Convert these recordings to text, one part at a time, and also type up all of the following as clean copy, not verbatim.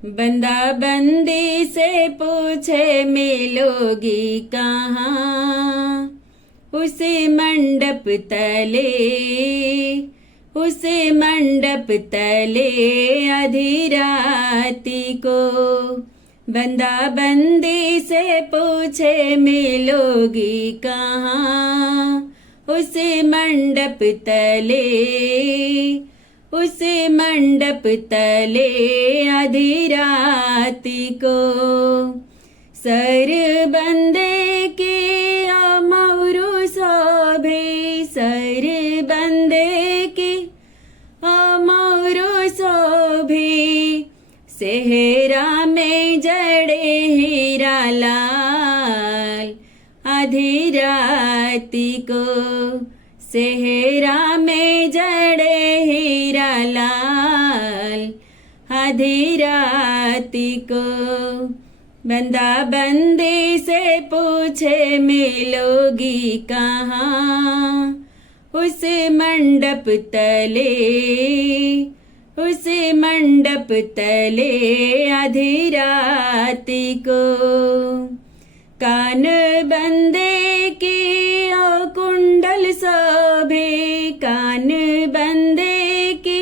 बंदा बंदी से पूछे मिलोगी कहाँ, उसे मंडप तले, उसे मंडप तले आधी राती को। बंदा बंदी से पूछे मिलोगी कहाँ, उसे मंडप तले, उसे मंडप तले आधी राती को। सर बंदे के अमरु शोभे, सर बंदे के अमरु शोभे, सेहरा में जड़े हीरा लाल आधी राती को। सेहरा में जड़े हीरा लाल आधी राती को। बंदा बंदी से पूछे मिलोगी कहाँ, उसे मंडप तले, उसे मंडप तले आधी राती को। कान बंदे के ओ कुंडल शोभे, कान बंदे के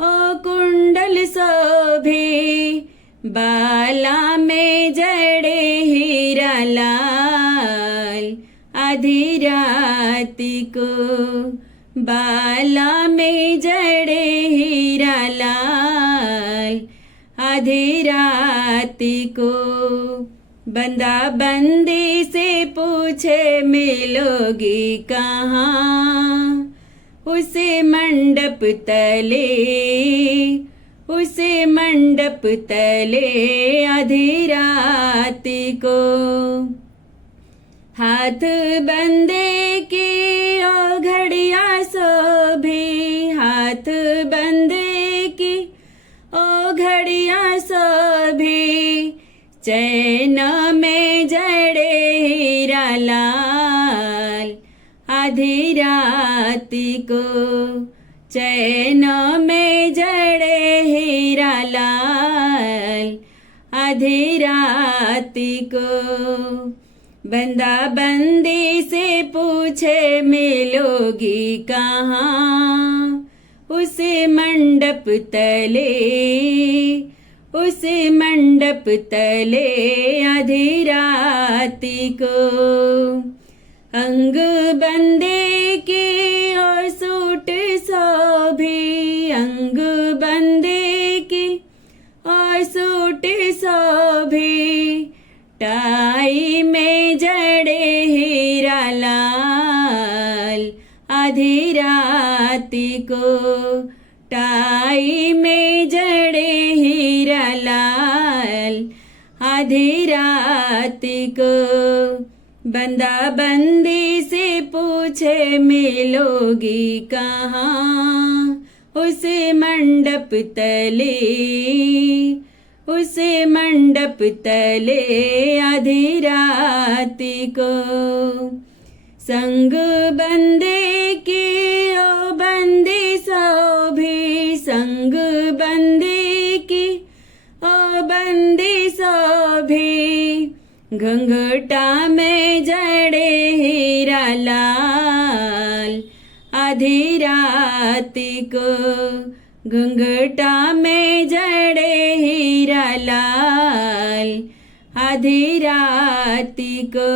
ओ कुंडल शोभे, बाला में जड़े हीरा लाल आधी राती को। बाला में जड़े हीरा लाल आधी राती को। बंदा बंदी से पूछे मिलोगी कहाँ, उसे मंडप तले, उसे मंडप तले आधी राती को। हाथ बंदे की ओ घड़िया शोभे, हाथ बंदे की ओ घड़िया शोभे, चैन में जड़े हीरा लाल आधी राती को। चैन में जड़े हीरा लाल आधी राती को। बंदा बंदी से पूछे मिलोगी कहाँ, उसे मंडप तले, उसे मंडप तले आधी राती को। अंग बंदे के ओ सूट शोभे, अंग बंदे के ओ सूट शोभे, टाई में जड़े हीरा लाल आधी राती को। टाई में जड़े हीरा लाल आधी राती को। बंदा बंदी से पूछे मिलोगी कहाँ, उसे मंडप तले, उसे मंडप तले आधी राती को। संग बंदे के ओ बंदी शोभे, संग बंदे की ओ बंदी शोभे, घंघटा में जड़े हीरा लाल आधी राती को। घंघटा में जड़े हीरा लाल आधी राती को।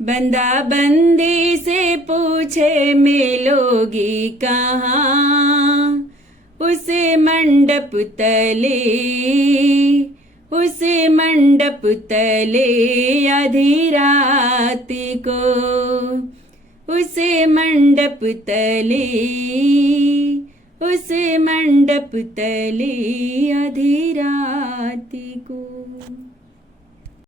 बंदा बंदी से पूछे मिलोगी कहाँ, उसे मंडप तले, उसे मंडप तले आधी राती को। उसे मंडप तले, उसे मंडप तले आधी राती को।